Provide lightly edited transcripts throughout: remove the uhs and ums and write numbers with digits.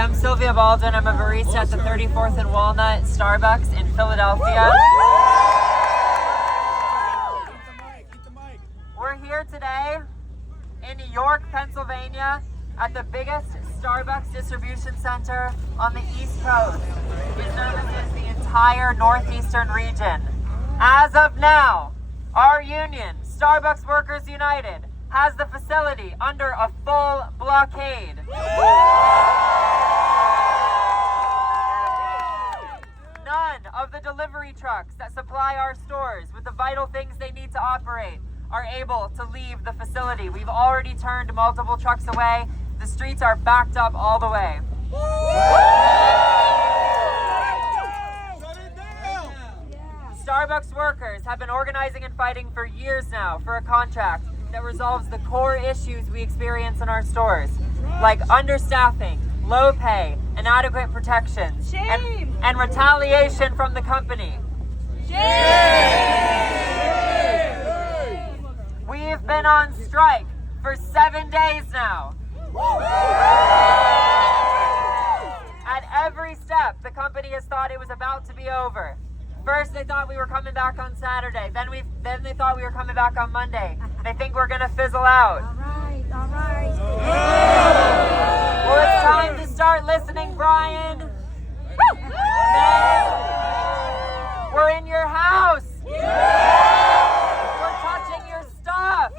I'm Sylvia Baldwin. I'm a barista at the 34th and Walnut Starbucks in Philadelphia. We're here today in New York, Pennsylvania, at the biggest Starbucks distribution center on the East Coast. It services the entire northeastern region. As of now, our union, Starbucks Workers United, has the facility under a full blockade. None of the delivery trucks that supply our stores with the vital things they need to operate are able to leave the facility. We've already turned multiple trucks away. The streets are backed up all the way. Starbucks workers have been organizing and fighting for years now for a contract that resolves the core issues we experience in our stores, like understaffing, low pay, inadequate protections, and retaliation from the company. We've been on strike for 7 days now. At every step, the company has thought it was about to be over. First, they thought we were coming back on Saturday. Then they thought we were coming back on Monday. They think we're gonna fizzle out. All right. Well, it's time to start listening, Brian. Men, we're in your house. We're touching your stuff.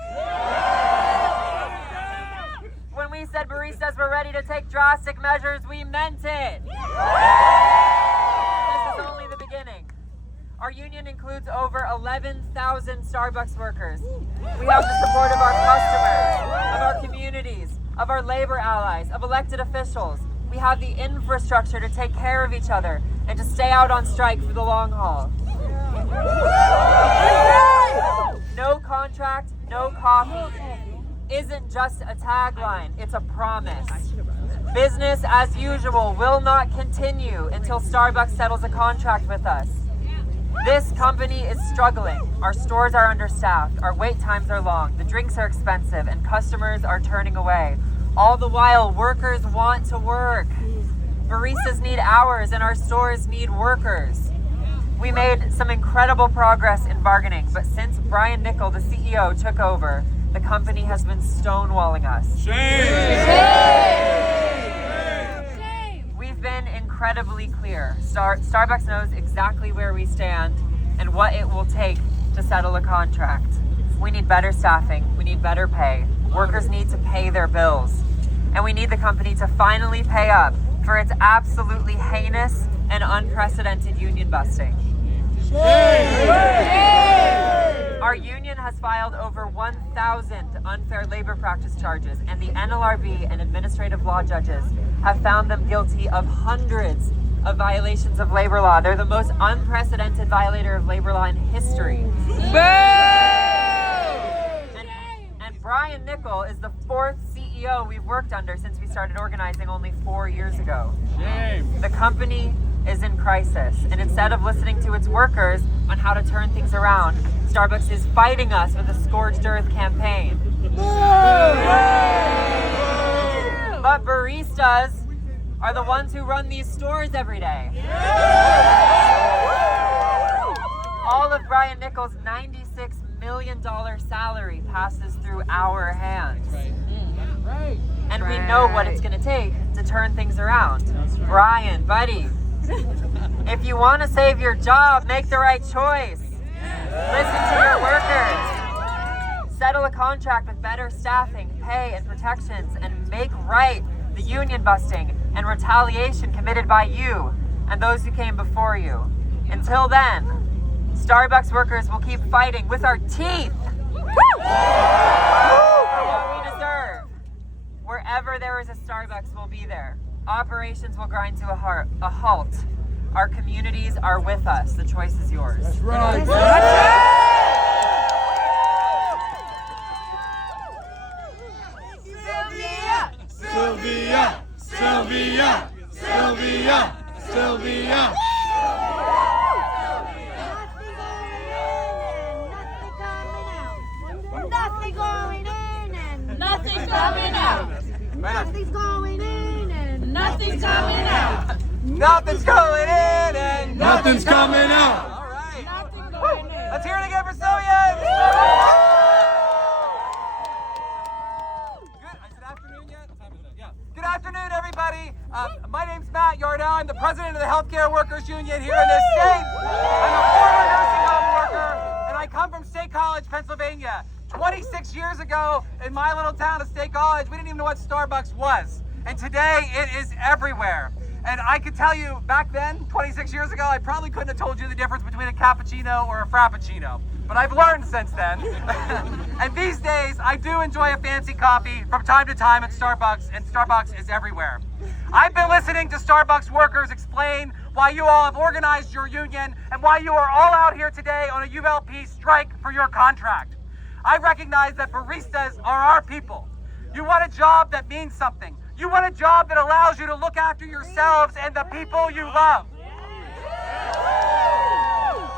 When we said baristas were ready to take drastic measures, we meant it. This is only the beginning. Our union includes over 11,000 Starbucks workers. We have the support of our customers, of our communities, of our labor allies, of elected officials. We have the infrastructure to take care of each other and to stay out on strike for the long haul. No contract, no coffee isn't just a tagline, it's a promise. Business as usual will not continue until Starbucks settles a contract with us. This company is struggling. Our stores are understaffed, our wait times are long, the drinks are expensive, and customers are turning away. All the while, workers want to work. Baristas need hours, and our stores need workers. We made some incredible progress in bargaining, but since Brian Niccol, the CEO, took over, the company has been stonewalling us. We've been incredibly clear. Starbucks knows exactly where we stand and what it will take to settle a contract. We need better staffing. We need better pay. Workers need to pay their bills. And we need the company to finally pay up for its absolutely heinous and unprecedented union busting. Our union has filed over 1,000 unfair labor practice charges, and the NLRB and administrative law judges have found them guilty of hundreds of violations of labor law. They're the most unprecedented violator of labor law in history. And Brian Niccol is the fourth CEO we've worked under since we started organizing only 4 years ago. The company is in crisis, and instead of listening to its workers on how to turn things around, Starbucks is fighting us with a scorched earth campaign. But baristas are the ones who run these stores every day. All of Brian Niccol's $96 million salary passes through our hands. And we know what it's going to take to turn things around. Brian, buddy, if you want to save your job, make the right choice. Listen to your workers. Settle a contract with better staffing, pay, and protections, and make right the union busting and retaliation committed by you and those who came before you. Until then, Starbucks workers will keep fighting with our teeth for what we deserve. Wherever there is a Starbucks, we'll be there. Operations will grind to a halt. Our communities are with us. The choice is yours. That's right. Sylvia! Sylvia! Sylvia! Sylvia! Nothing going in and nothing coming out. Nothing's going in and nothing Nothing's coming out. Nothing's going in and Nothing's coming out. All right. Nothing's going in. Let's hear it again for Sylvian. Good. Is it afternoon yet? What time is it? Yeah. Good afternoon, everybody. My name's Matt Yardell. I'm the president of the Healthcare Workers Union here in this state. I'm a former nursing home worker, and I come from State College, Pennsylvania. 26 years ago, in my little town of State College, we didn't even know what Starbucks was. And today, it is everywhere. And I could tell you, back then, 26 years ago, I probably couldn't have told you the difference between a cappuccino or a frappuccino. But I've learned since then. And these days, I do enjoy a fancy coffee from time to time at Starbucks, and Starbucks is everywhere. I've been listening to Starbucks workers explain why you all have organized your union and why you are all out here today on a ULP strike for your contract. I recognize that baristas are our people. You want a job that means something. You want a job that allows you to look after yourselves and the people you love.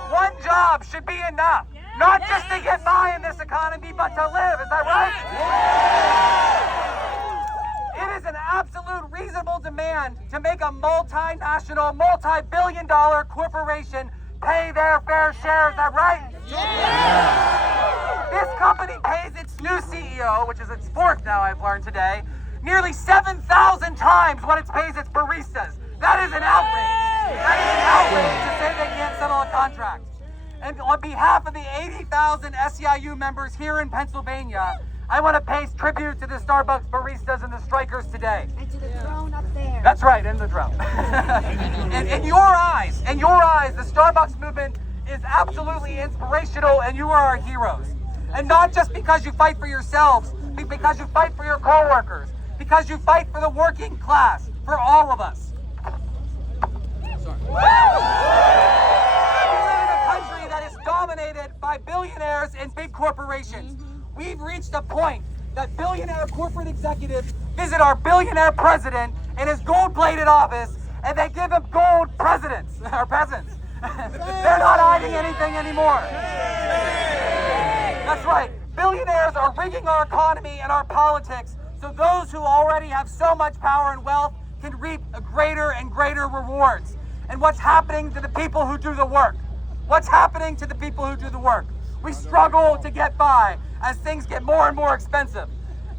One job should be enough, not just to get by in this economy, but to live. Is that right? It is an absolute reasonable demand to make a multinational, multi-billion-dollar corporation pay their fair share. Is that right? This company pays its new CEO, which is its fourth now, I've learned today, nearly 7,000 times what it pays its baristas. That is an outrage. That is an outrage to say they can't settle a contract. And on behalf of the 80,000 SEIU members here in Pennsylvania, I want to pay tribute to the Starbucks baristas and the strikers today. And to the throne up there. That's right, in the drum. in your eyes, the Starbucks movement is absolutely inspirational, and you are our heroes. And not just because you fight for yourselves, but because you fight for your co-workers, because you fight for the working class, for all of us. We live in a country that is dominated by billionaires and big corporations. We've reached a point that billionaire corporate executives visit our billionaire president in his gold-plated office, and they give him gold presidents, or peasants. They're not hiding anything anymore. That's right. Billionaires are rigging our economy and our politics so those who already have so much power and wealth can reap a greater and greater rewards. And what's happening to the people who do the work? What's happening to the people who do the work? We struggle to get by as things get more and more expensive.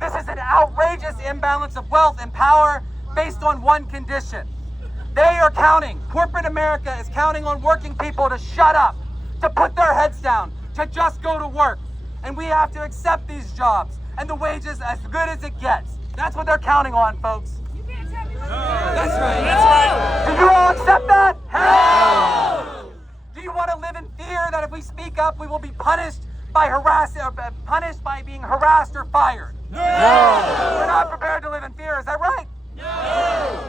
This is an outrageous imbalance of wealth and power based on one condition. They are counting, corporate America is counting on working people to shut up, to put their heads down, to just go to work. And we have to accept these jobs and the wages as good as it gets. That's what they're counting on, folks. That's right. Do you all accept that? Hell! Do you want to live in fear that if we speak up, we will be punished by being harassed or fired? No! We're not prepared to live in fear. Is that right? No!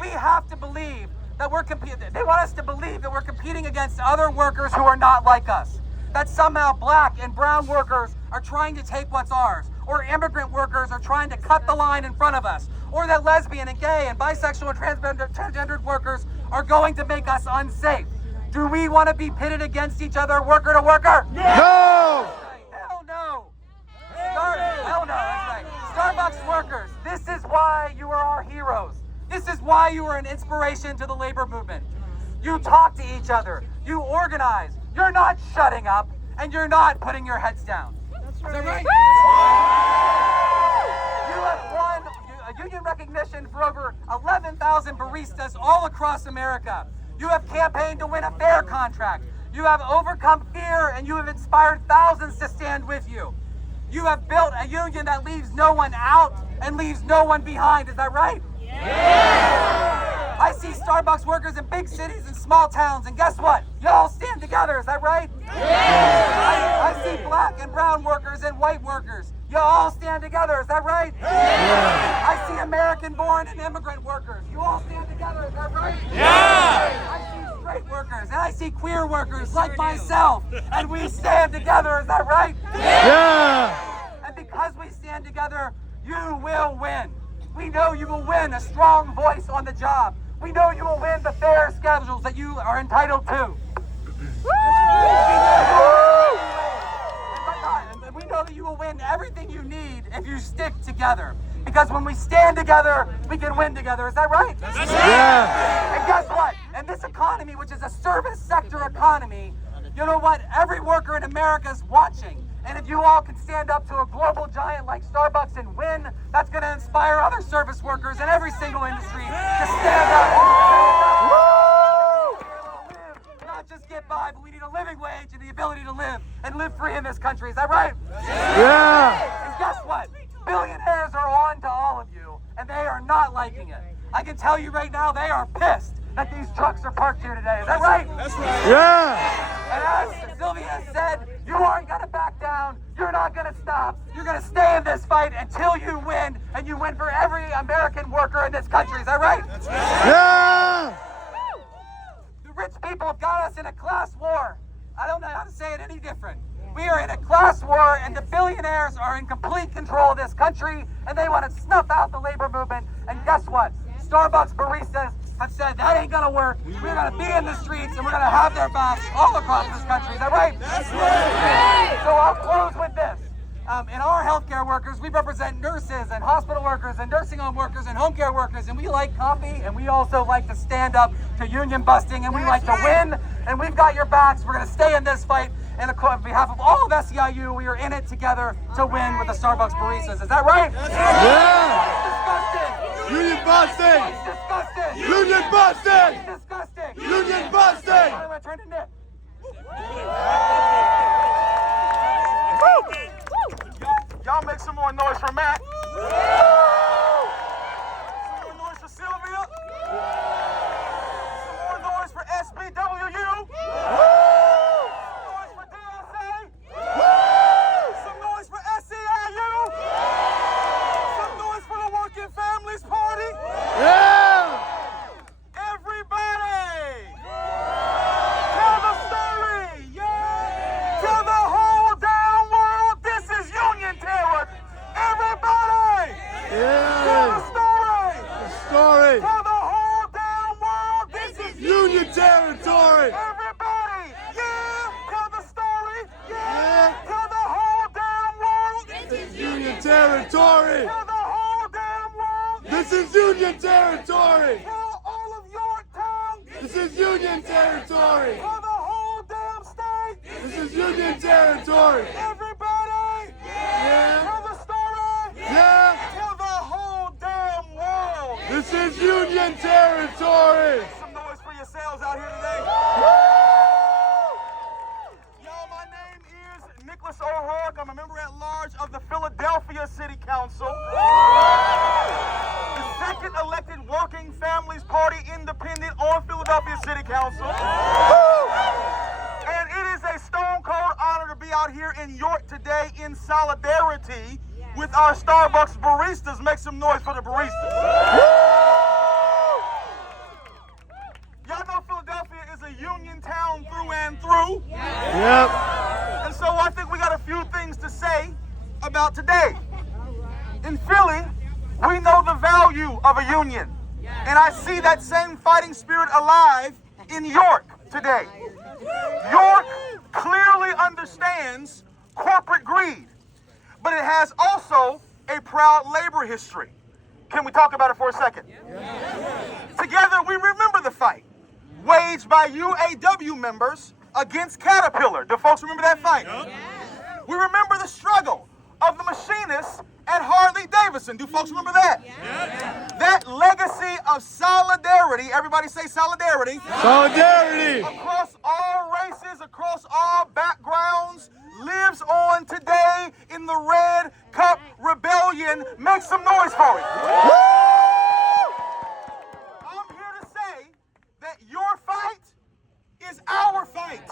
We have to believe that we're competing. They want us to believe that we're competing against other workers who are not like us. That somehow black and brown workers are trying to take what's ours, or immigrant workers are trying to cut the line in front of us, or that lesbian and gay and bisexual and transgendered workers are going to make us unsafe. Do we want to be pitted against each other, worker to worker? No! Hell no! Hell no, that's right. Starbucks workers, this is why you are our heroes. This is why you are an inspiration to the labor movement. You talk to each other, you organize, you're not shutting up, and you're not putting your heads down. That's right. Is that right? You have won a union recognition for over 11,000 baristas all across America. You have campaigned to win a fair contract. You have overcome fear, and you have inspired thousands to stand with you. You have built a union that leaves no one out and leaves no one behind. Is that right? Yes! I see Starbucks workers in big cities and small towns, and guess what? Y'all stand together. Is that right? Yes! I see black and brown workers and white workers. You all stand together. Is that right? Yes! I see American-born and immigrant workers. You all stand together. Is that right? Yes! I see straight workers, and I see queer workers like myself, and we stand together. Is that right? Yeah! And because we stand together, you will win. We know you will win a strong voice on the job. We know you will win the fair schedules that you are entitled to. And we know that you will win everything you need if you stick together. Because when we stand together, we can win together. Is that right? Yeah. And guess what? In this economy, which is a service sector economy, you know what? Every worker in America is watching. And if you all can stand up to a global giant like Starbucks and win, that's going to inspire other service workers in every single industry to stand up. Not just get by, but we need a living wage and the ability to live and live free in this country. Is that right? Yeah. And guess what? Billionaires are on to all of you, and they are not liking it. I can tell you right now, they are pissed that these trucks are parked here today. Is that right? That's right. Yeah. And as Sylvia said, you aren't going to back down. You're not going to stop. You're going to stay in this fight until you win, and you win for every American worker in this country. Is that right? That's right. Yeah. The rich people have got us in a class war. I don't know how to say it any different. We are in a class war, and the billionaires are in complete control of this country, and they want to snuff out the labor movement. And guess what? Starbucks baristas have said that ain't gonna work. We're gonna be in the streets, and we're gonna have their backs all across this country. Is that right? That's right. So I'll close with this. In our healthcare workers, we represent nurses and hospital workers and nursing home workers and home care workers, and we like coffee, and we also like to stand up to union busting, and we like to win, and we've got your backs. We're gonna stay in this fight. And on behalf of all of SEIU, we are in it together to win with the Starbucks baristas. Is that right? Yeah. Disgusting. Union busting. It's disgusting. Union busting. It's disgusting. Union busting. I'm gonna turn to Nick. Y'all make some more noise for Matt. Some more noise for Sylvia. Some more noise for SBWU. Some noise for SEIU. Some noise for the Working Families Party. Yeah. Everybody, tell the story. Yeah. Tell the whole damn world this is union terror. Everybody, tell the Yeah. story. The story. Tell the whole damn world this is Union territory. Everybody, yeah. Tell the story. Yeah. Tell the whole damn world This is Union territory. Tell the whole damn world. This is Union territory. Tell all of Yorktown. This is Union territory. Tell the whole damn state. This is Union territory. Everybody, Yeah. tell the story. Yeah. Tell the whole damn world. This is Union territory. Some noise for yourselves out here today. Y'all, my name is Nicholas O'Rourke. I'm a member at large of the Philadelphia City Council. The second elected Working Families Party independent on Philadelphia City Council. And it is a stone cold honor to be out here in York today in solidarity with our Starbucks baristas. Make some noise for the baristas. Y'all know Philadelphia is a union town through and through. Yep. And so I think we got a few things to say about today. In Philly, we know the value of a union. And I see that same fighting spirit alive in York today. York clearly understands corporate greed, but it has also a proud labor history. Can we talk about it for a second? Together, we remember the fight waged by UAW members against Caterpillar. Do folks remember that fight? We remember the struggle of the machinists at Harley-Davidson. Do folks remember that? That legacy of solidarity, everybody say solidarity, Solidarity. across all races, across all backgrounds, lives on today in the Red Cup Rebellion. Make some noise for it. I'm here to say that your fight is our fight.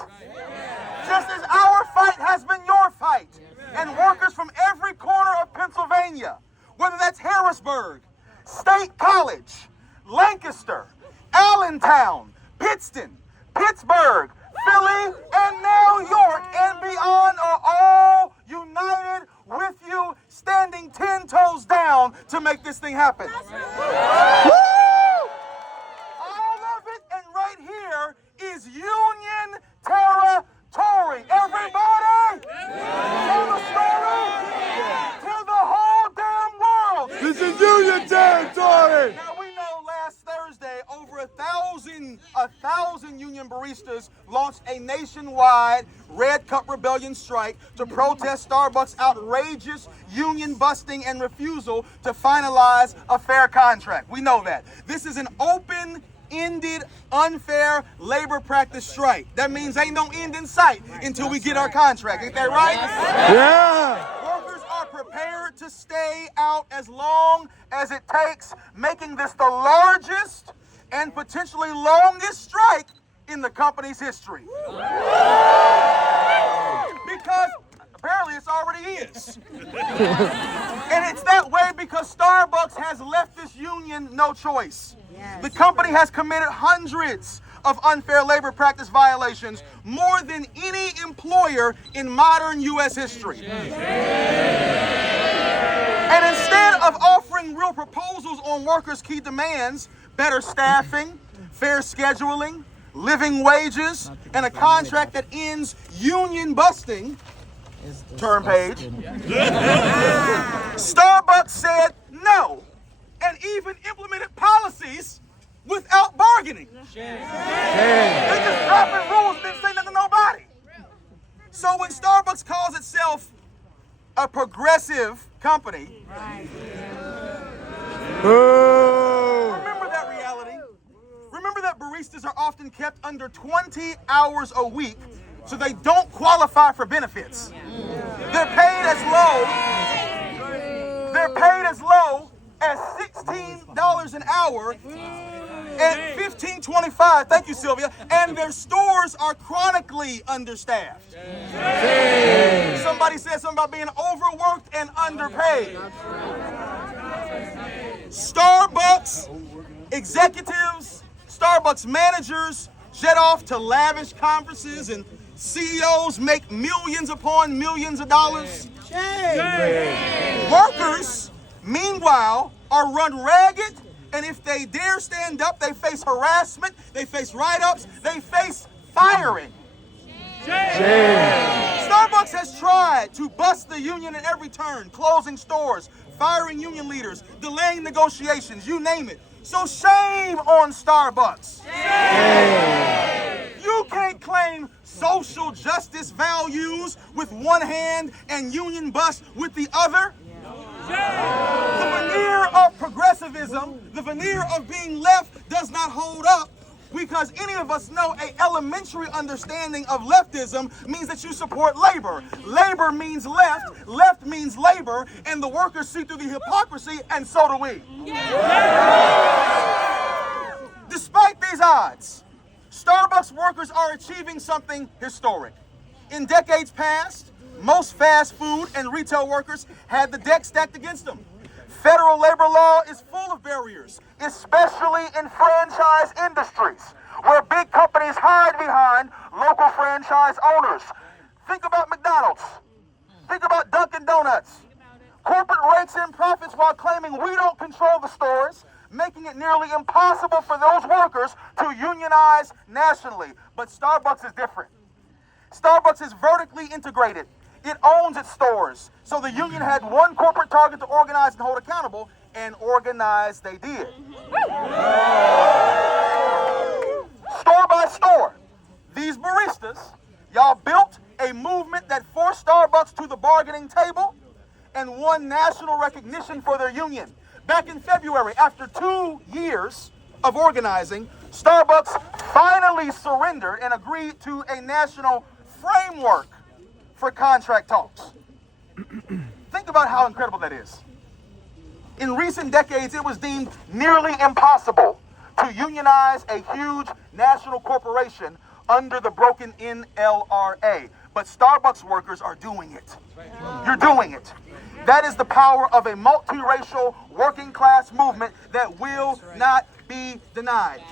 Just as our fight has been your fight. And workers from every corner of Pennsylvania, whether that's Harrisburg, State College, Lancaster, Allentown, Pittston, Pittsburgh, Philly, and now York and beyond are all united with you, standing 10 toes down to make this thing happen. All of it, and right here is union territory. Everybody, tell the story. Tell the whole damn world. This is 1,000 union baristas launched a nationwide Red Cup Rebellion strike to protest Starbucks' outrageous union busting and refusal to finalize a fair contract. We know that. This is an open-ended, unfair labor practice strike. That means ain't no end in sight until we get our contract. Ain't that right? Yeah. Workers are prepared to stay out as long as it takes, making this the largest and potentially longest strike in the company's history. Because apparently it's already is. And it's that way because Starbucks has left this union no choice. The company has committed hundreds of unfair labor practice violations, more than any employer in modern U.S. history. And instead of offering real proposals on workers' key demands, better staffing, fair scheduling, living wages, and a contract that ends union busting, turn page, Starbucks said no, and even implemented policies without bargaining. They just dropping rules, didn't say nothing to nobody. So when Starbucks calls itself a progressive company, remember that reality. Remember that baristas are often kept under 20 hours a week, so they don't qualify for benefits. They're paid as low as $16 an hour and $15.25. Thank you, Sylvia. And their stores are chronically understaffed. Somebody said something about being overworked and underpaid. Starbucks executives, Starbucks managers jet off to lavish conferences, and CEOs make millions upon millions of dollars. Workers, meanwhile, are run ragged, and if they dare stand up, they face harassment, they face write-ups, they face firing. Starbucks has tried to bust the union at every turn, closing stores, firing union leaders, delaying negotiations, you name it. So shame on Starbucks. You can't claim social justice values with one hand and union bust with the other. The veneer of progressivism, the veneer of being left does not hold up, because any of us know an elementary understanding of leftism means that you support labor. Labor means left, left means labor, and the workers see through the hypocrisy, and so do we. Despite these odds, Starbucks workers are achieving something historic. In decades past, most fast food and retail workers had the deck stacked against them. Federal labor law is full of barriers, especially in franchise industries, where big companies hide behind local franchise owners. Think about McDonald's. Think about Dunkin' Donuts. Corporate rakes in profits while claiming we don't control the stores, making it nearly impossible for those workers to unionize nationally. But Starbucks is different. Starbucks is vertically integrated. It owns its stores. So the union had one corporate target to organize and hold accountable, and organize they did. Store by store, these baristas, y'all built a movement that forced Starbucks to the bargaining table and won national recognition for their union. Back in February, after 2 years of organizing, Starbucks finally surrendered and agreed to a national framework for contract talks. Think about how incredible that is. In recent decades, it was deemed nearly impossible to unionize a huge national corporation under the broken NLRA. But Starbucks workers are doing it. You're doing it. That is the power of a multiracial working class movement that will not be denied.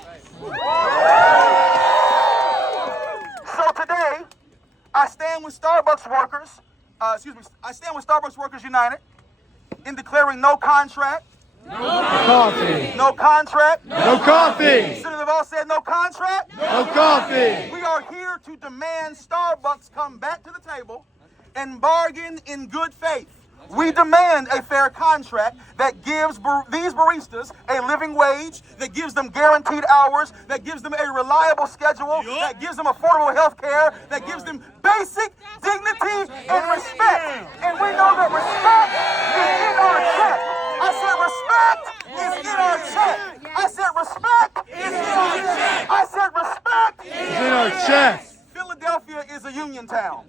So today, I stand with Starbucks workers, I stand with Starbucks Workers United in declaring no contract. No coffee. No contract. No coffee. Senator Vaughn said no contract. No coffee. We are here to demand Starbucks come back to the table and bargain in good faith We demand a fair contract that gives these baristas a living wage, that gives them guaranteed hours, that gives them a reliable schedule, that gives them affordable health care, that gives them basic dignity and respect. And we know that respect is in our check. I said respect is in our check. I said respect is in our check. I said respect is in our chest. Philadelphia is a union town.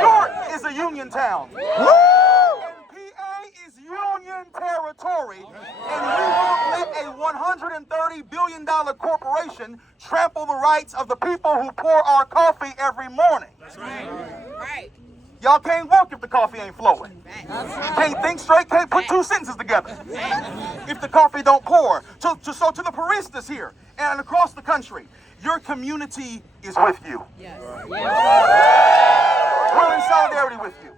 York is a union town. Woo! And PA is union territory. And we won't let a $130 billion corporation trample the rights of the people who pour our coffee every morning. That's right. Y'all can't work if the coffee ain't flowing. You can't think straight, can't put two sentences together if the coffee don't pour. So to the baristas here and across the country, your community is with you. Yes. We're in solidarity with you.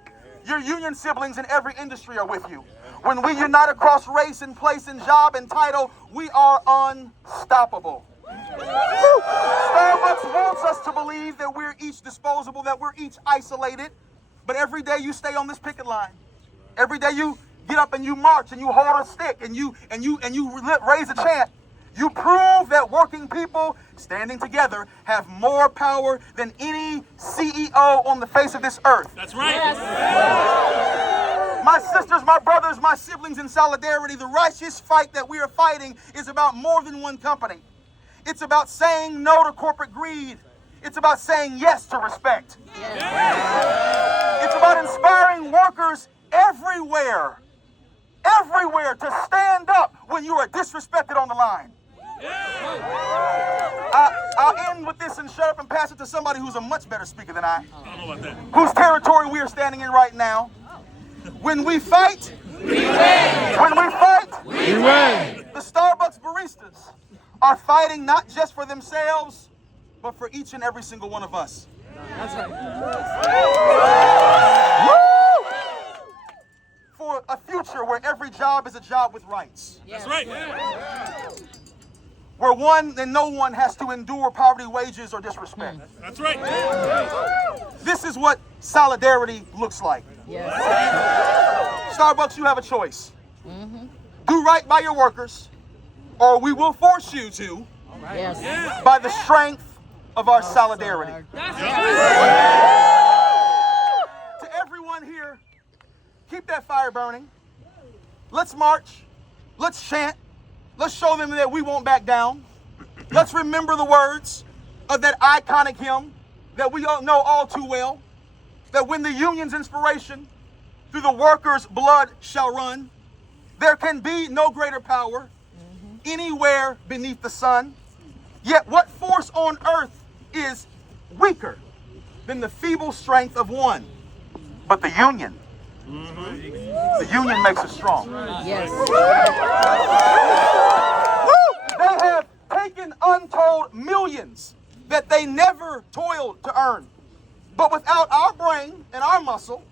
Your union siblings in every industry are with you. When we unite across race and place and job and title, we are unstoppable. Starbucks wants us to believe that we're each disposable, that we're each isolated. But every day you stay on this picket line. Every day you get up and you march and you hold a stick and you raise a chant. You prove that working people standing together have more power than any CEO on the face of this earth. That's right. Yes. My sisters, my brothers, my siblings in solidarity, the righteous fight that we are fighting is about more than one company. It's about saying no to corporate greed. It's about saying yes to respect. It's about inspiring workers everywhere to stand up when you are disrespected on the line. I'll end with this and shut up and pass it to somebody who's a much better speaker than I. I don't know about that. Whose territory we are standing in right now. When we fight, we win. When we fight, We win. the Starbucks baristas are fighting not just for themselves, but for each and every single one of us. That's right. Woo! For a future where every job is a job with rights. That's right. Where one and no one has to endure poverty, wages, or disrespect. That's right. This is what solidarity looks like. Yes. Starbucks, you have a choice. Do right by your workers, or we will force you to Yes. by the strength of our solidarity. To everyone here, keep that fire burning. Let's march. Let's chant. Let's show them that we won't back down. Let's remember the words of that iconic hymn that we all know all too well. That when the union's inspiration through the workers' blood shall run, there can be no greater power anywhere beneath the sun. Yet what force on earth is weaker than the feeble strength of one? But the union. The union makes us strong. Yes. They have taken untold millions that they never toiled to earn. But without our brain and our muscle,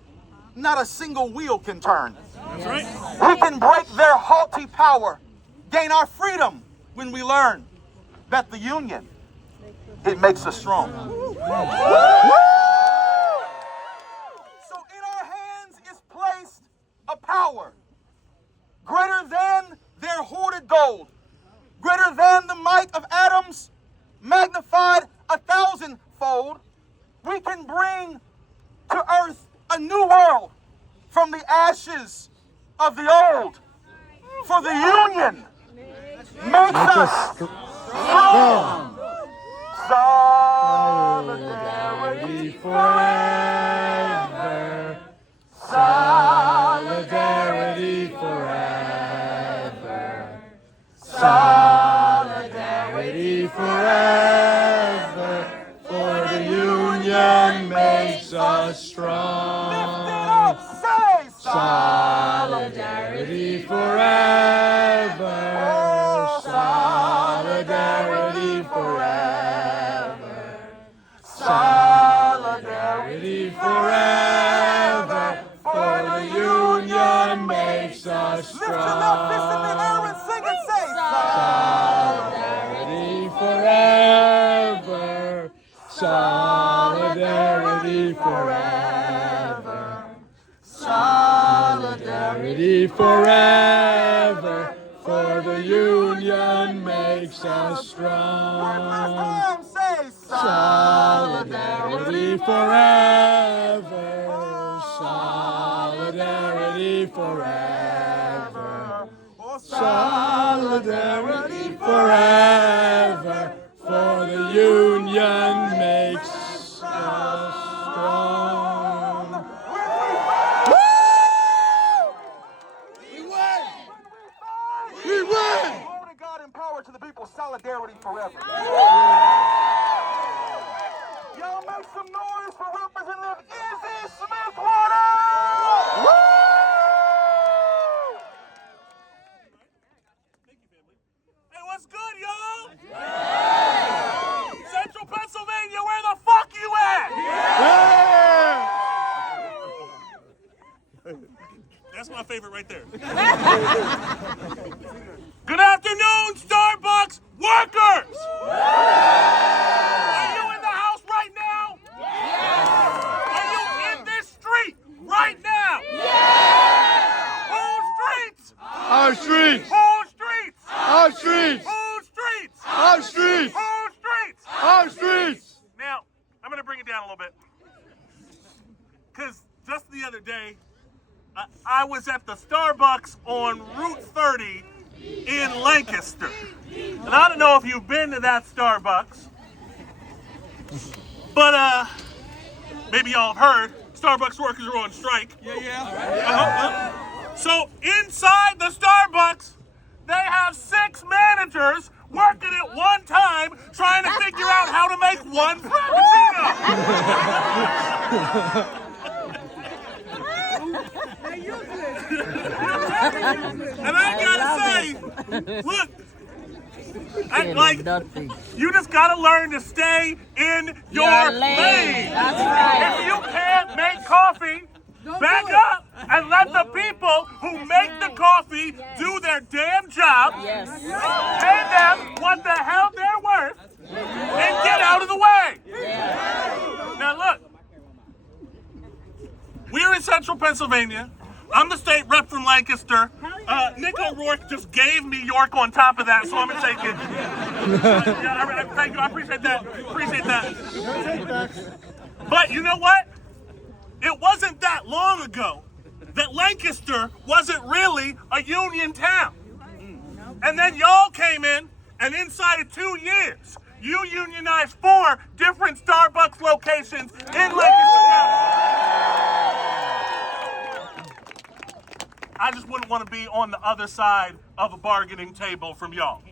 not a single wheel can turn. That's right. We can break their haughty power, gain our freedom when we learn that the union, it makes us strong. So in our hands is placed a power greater than their hoarded gold, greater than the might of atoms, magnified 1,000-fold. We can bring to earth a new world from the ashes of the old. For the union makes us strong. Solidarity forever. Solidarity forever. Solidarity forever. For the union makes us strong. Say Solidarity forever. Solidarity forever. Solidarity forever. For the union makes us Lift your left fist in the air and sing it. Say forever, for the union makes us strong. Say Solidarity forever, solidarity forever, solidarity forever, for the union makes us strong. We win! We win! Glory to God and power to the people. Solidarity forever. Y'all make some noise for Representative Izzy Smith-Water! Hey, what's good, y'all? Central Pennsylvania, where the fuck you at? That's my favorite right there. Good afternoon, Starbucks workers! Are you in the house right now? Are you in this street right now? Whose streets? Our streets! Whose streets? Our streets! Whose streets? Our streets! Whose streets? Our streets! Now, I'm going to bring it down a little bit. Because just the other day, I was at the Starbucks on Route 30 in Lancaster. And I don't know if you've been to that Starbucks, but maybe y'all have heard Starbucks workers are on strike. Yeah. So inside the Starbucks, they have 6 managers working at one time trying to figure out how to make one Frappuccino. And I gotta say, look, you just gotta learn to stay in your lane. That's right. If you can't make coffee, back up and let the people who make the coffee do their damn job. Yes. Pay them what the hell they're worth and get out of the way. Now look, we're in Central Pennsulvania. I'm the state rep from Lancaster. Nick O'Rourke just gave me York on top of that, so I'm gonna take it. Thank you. I appreciate that. But you know what? It wasn't that long ago that Lancaster wasn't really a union town. And then y'all came in, and inside of 2 years, you unionized 4 different Starbucks locations in Lancaster County. I just wouldn't want to be on the other side of a bargaining table from y'all.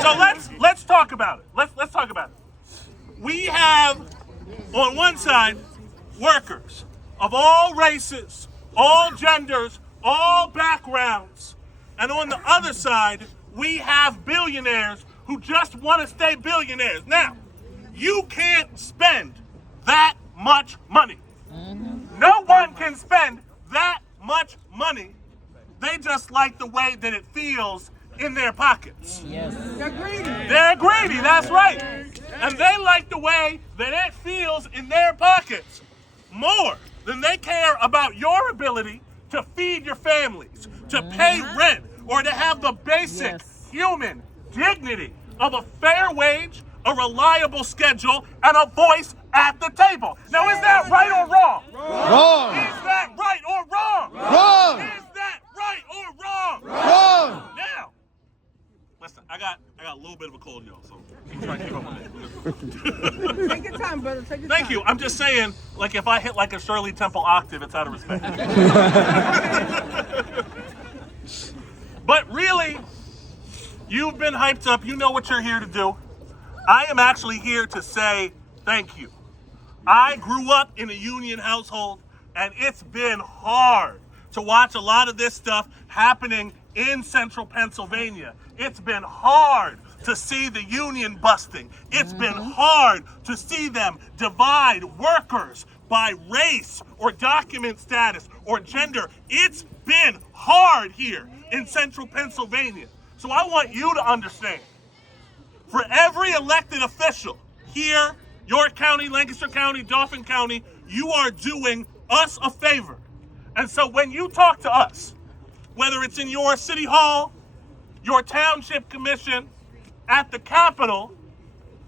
So let's talk about it. Let's talk about it. We have on one side workers of all races, all genders, all backgrounds, and on the other side we have billionaires who just want to stay billionaires. Now, you can't spend that much money. No one can spend that much money. They just like the way that it feels in their pockets. Yes. They're greedy, that's right. And they like the way that it feels in their pockets more than they care about your ability to feed your families, to pay rent, or to have the basic human dignity of a fair wage, a reliable schedule, and a voice at the table. Now, is that right or wrong? Wrong! Is that right or wrong? Wrong! Is that right or wrong? Wrong! Now, listen, I got a little bit of a cold, y'all, so keep trying to keep up with it. Take your time, brother. Take your Thank time. you. I'm just saying, like, if I hit like a Shirley Temple octave, it's out of respect. But really, you've been hyped up. You know what you're here to do. I am actually here to say thank you. I grew up in a union household, and it's been hard to watch a lot of this stuff happening in Central Pennsylvania. It's been hard to see the union busting. It's been hard to see them divide workers by race or document status or gender. It's been hard here in Central Pennsylvania. So I want you to understand, for every elected official here, York County, Lancaster County, Dauphin County, you are doing us a favor. And so when you talk to us, whether it's in your city hall, your township commission, at the Capitol,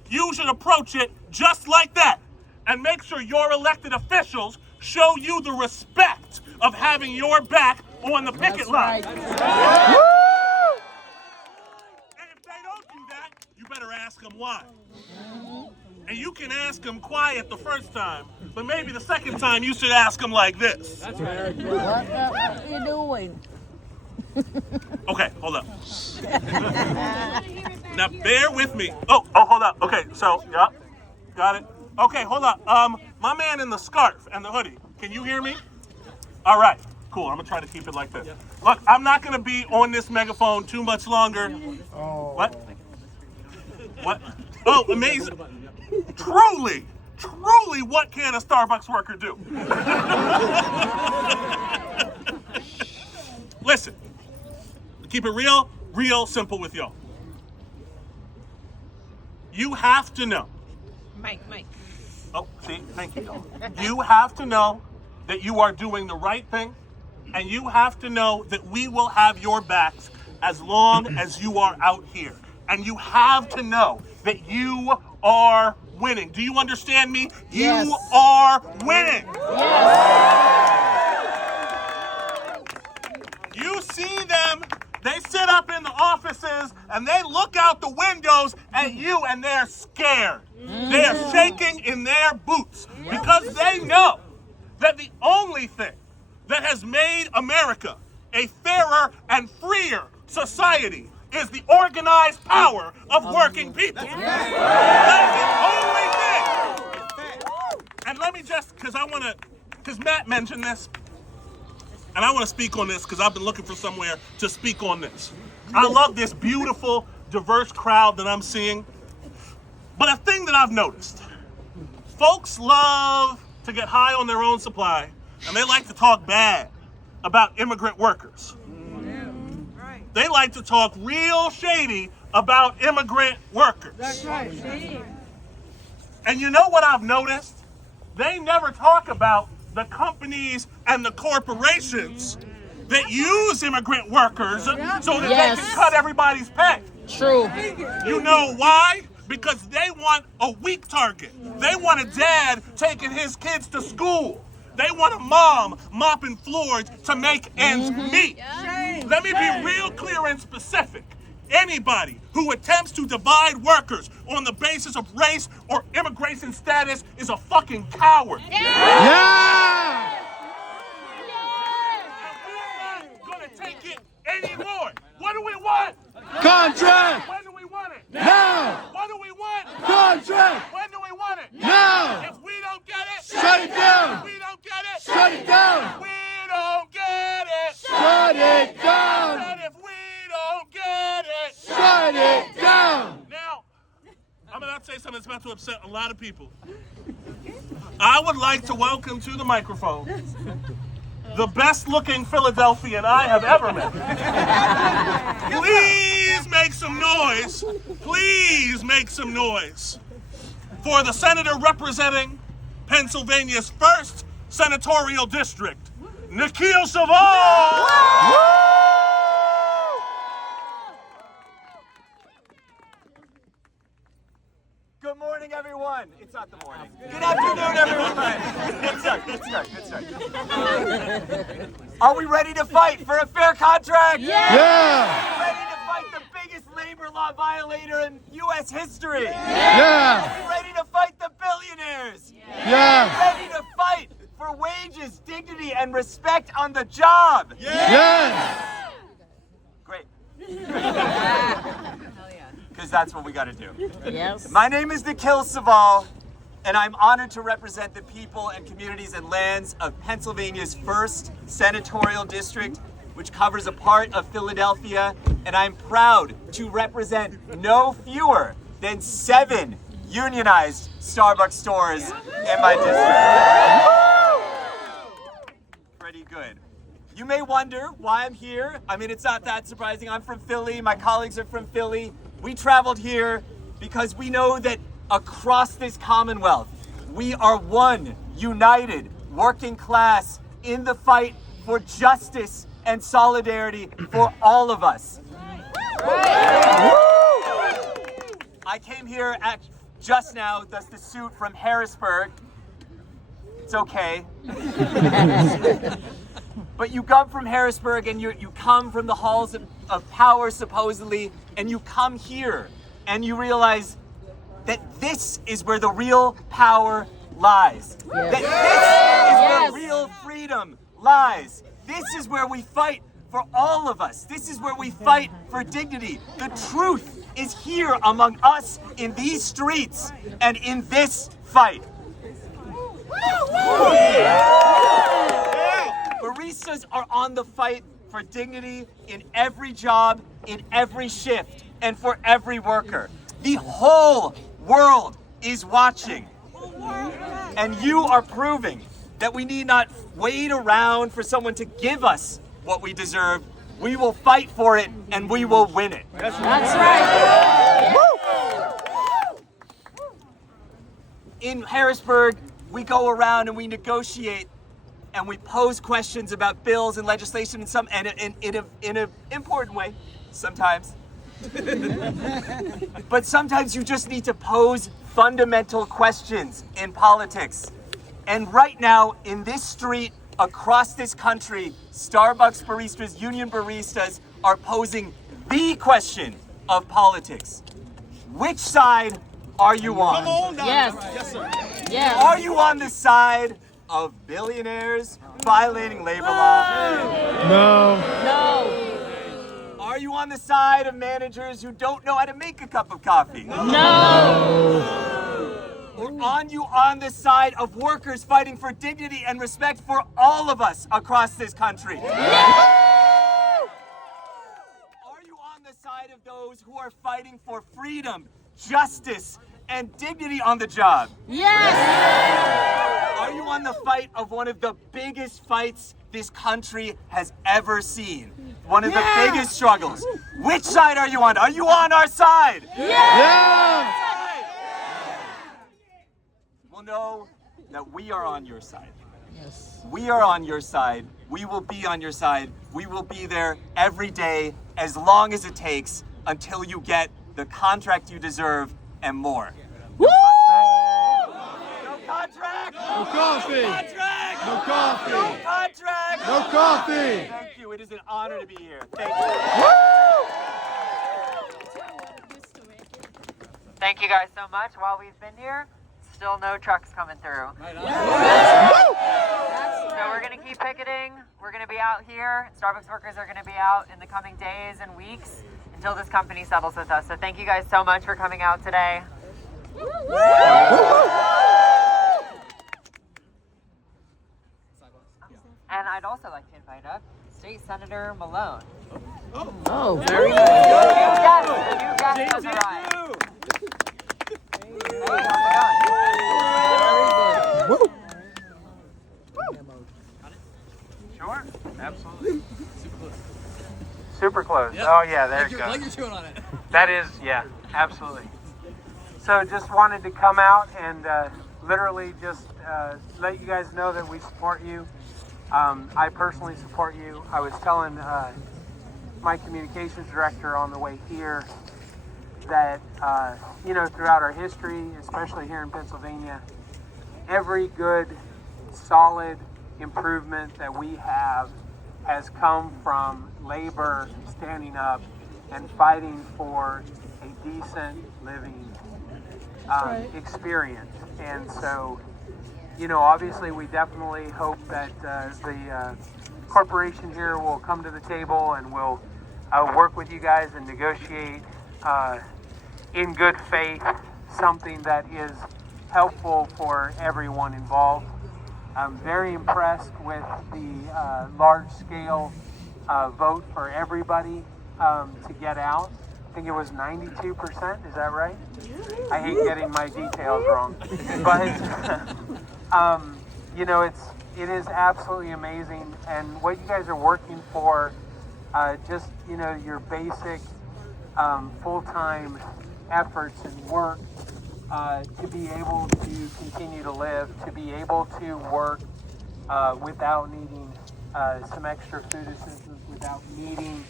you should approach it just like that and make sure your elected officials show you the respect of having your back on the picket line. And if they don't do that, you better ask them why. And you can ask them quiet the first time, but maybe the second time you should ask them like this. What are you doing? Okay, hold up. Now bear with me. Oh, hold up. Okay, so, yeah, got it. Okay, hold up. My man in the scarf and the hoodie, can you hear me? All right, cool. I'm gonna try to keep it like this. Look, I'm not gonna be on this megaphone too much longer. What? What? Oh, amazing. Truly, what can a Starbucks worker do? Listen, keep it real simple with y'all. You have to know. Mike. Oh, see, thank you, y'all. You have to know that you are doing the right thing, and you have to know that we will have your backs as long as you are out here. And you have to know that you are winning. Do you understand me? Yes. You are winning. You see them, they sit up in the offices and they look out the windows at you and they're scared. They are shaking in their boots because they know that the only thing that has made America a fairer and freer society is the organized power of working people. That's the only thing. And let me just, because Matt mentioned this, and I want to speak on this because I've been looking for somewhere to speak on this. I love this beautiful, diverse crowd that I'm seeing. But a thing that I've noticed, folks love to get high on their own supply, and they like to talk bad about immigrant workers. They like to talk real shady about immigrant workers. That's right. And you know what I've noticed? They never talk about the companies and the corporations that use immigrant workers so that they can cut everybody's pay. True. You know why? Because they want a weak target. They want a dad taking his kids to school. They want a mom mopping floors to make ends meet. Let me be real clear and specific. Anybody who attempts to divide workers on the basis of race or immigration status is a fucking coward. Yeah! And we're not gonna take it anymore. What do we want? Contract! When do we want it? Now! What do we want? Contract! When do we want it? Now! If we don't get it, Shut it down! If we don't get it, Shut it down! we don't get it. Shut it down! And if we don't get it, Shut it down! now, I'm about to say something that's about to upset a lot of people. I would like to welcome to the microphone the best-looking Philadelphian I have ever met. Please make some noise. Please make some noise for the senator representing Pennsylvania's 1st senatorial district, Nikhil Saval. Good morning, everyone. It's not the morning. Good afternoon, everyone. Good start. Are we ready to fight for a fair contract? Yeah! Ready to fight the biggest labor law violator in U.S. history? Yeah! Are we ready to fight the billionaires? Yeah! Ready to fight for wages, dignity, and respect on the job? Yes! Great. Because that's what we got to do. Yes. My name is Nikhil Saval, and I'm honored to represent the people and communities and lands of Pennsylvania's 1st senatorial district, which covers a part of Philadelphia, and I'm proud to represent no fewer than 7 unionized Starbucks stores in my district. Pretty good. You may wonder why I'm here. I mean, it's not that surprising. I'm from Philly. My colleagues are from Philly. We traveled here because we know that across this Commonwealth, we are one united working class in the fight for justice and solidarity for all of us. I came here just now, that's the suit from Harrisburg. It's okay. But you come from Harrisburg and you come from the halls of power, supposedly, and you come here and you realize that this is where the real power lies. That this is where real freedom lies. This is where we fight for all of us. This is where we fight for dignity. The truth is here among us in these streets and in this fight. Baristas are on the fight for dignity in every job, in every shift, and for every worker. The whole world is watching. And you are proving that we need not wait around for someone to give us what we deserve. We will fight for it and we will win it. That's right. In Harrisburg, we go around and we negotiate and we pose questions about bills and legislation in an important way, sometimes. But sometimes you just need to pose fundamental questions in politics. And right now, in this street, across this country, Starbucks baristas, union baristas, are posing the question of politics. Which side are you on? Come on now. Yes. sir. Yes. Are you on the side of billionaires violating labor law? No. No. Are you on the side of managers who don't know how to make a cup of coffee? No. Or are you on the side of workers fighting for dignity and respect for all of us across this country? Are you on the side of those who are fighting for freedom, justice, and dignity on the job? Yes. Are you on the fight of one of the biggest fights this country has ever seen? One of the biggest struggles. Which side are you on? Are you on our side? Yeah. Well, know that we are on your side. Yes. We are on your side. We will be on your side. We will be there every day as long as it takes until you get the contract you deserve and more. Woo! No contract! No coffee. Contract! No coffee. No contract! No coffee. Thank you. It is an honor to be here. Thank you. Thank you guys so much. While we've been here, still no trucks coming through. So we're going to keep picketing. We're going to be out here. Starbucks workers are going to be out in the coming days and weeks until this company settles with us. So thank you guys so much for coming out today. And I'd also like to invite up State Senator Malone. Oh, very nice. The new guest has arrived. Hey, how's it going? Sure, absolutely. Super close. Oh yeah, there you go. Like you're chewing on it. That is, yeah, absolutely. So just wanted to come out and literally just let you guys know that we support you. I personally support you. I was telling my communications director on the way here that, throughout our history, especially here in Pennsylvania, every good, solid improvement that we have has come from labor standing up and fighting for a decent living experience. And so, obviously we definitely hope that the corporation here will come to the table and will work with you guys and negotiate in good faith something that is helpful for everyone involved. I'm very impressed with the large-scale vote for everybody to get out. I think it was 92%, is that right? I hate getting my details wrong. But, it is absolutely amazing. And what you guys are working for, your basic full-time efforts and work to be able to continue to live, to be able to work without needing some extra food assistance without needing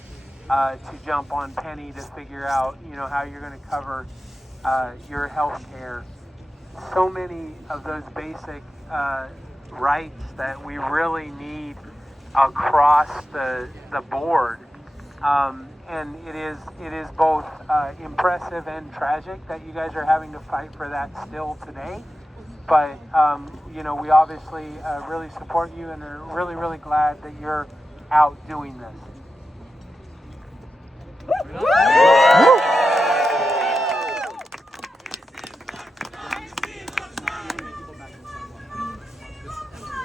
to jump on Penny to figure out, how you're going to cover your health care. So many of those basic rights that we really need across the board. And it is both impressive and tragic that you guys are having to fight for that still today. But, we obviously really support you and are really, really glad that you're out doing this.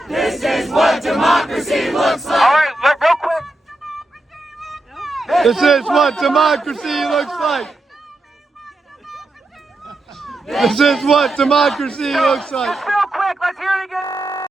This is what democracy looks like. All right, real quick. This is what democracy looks like. This is what democracy looks like.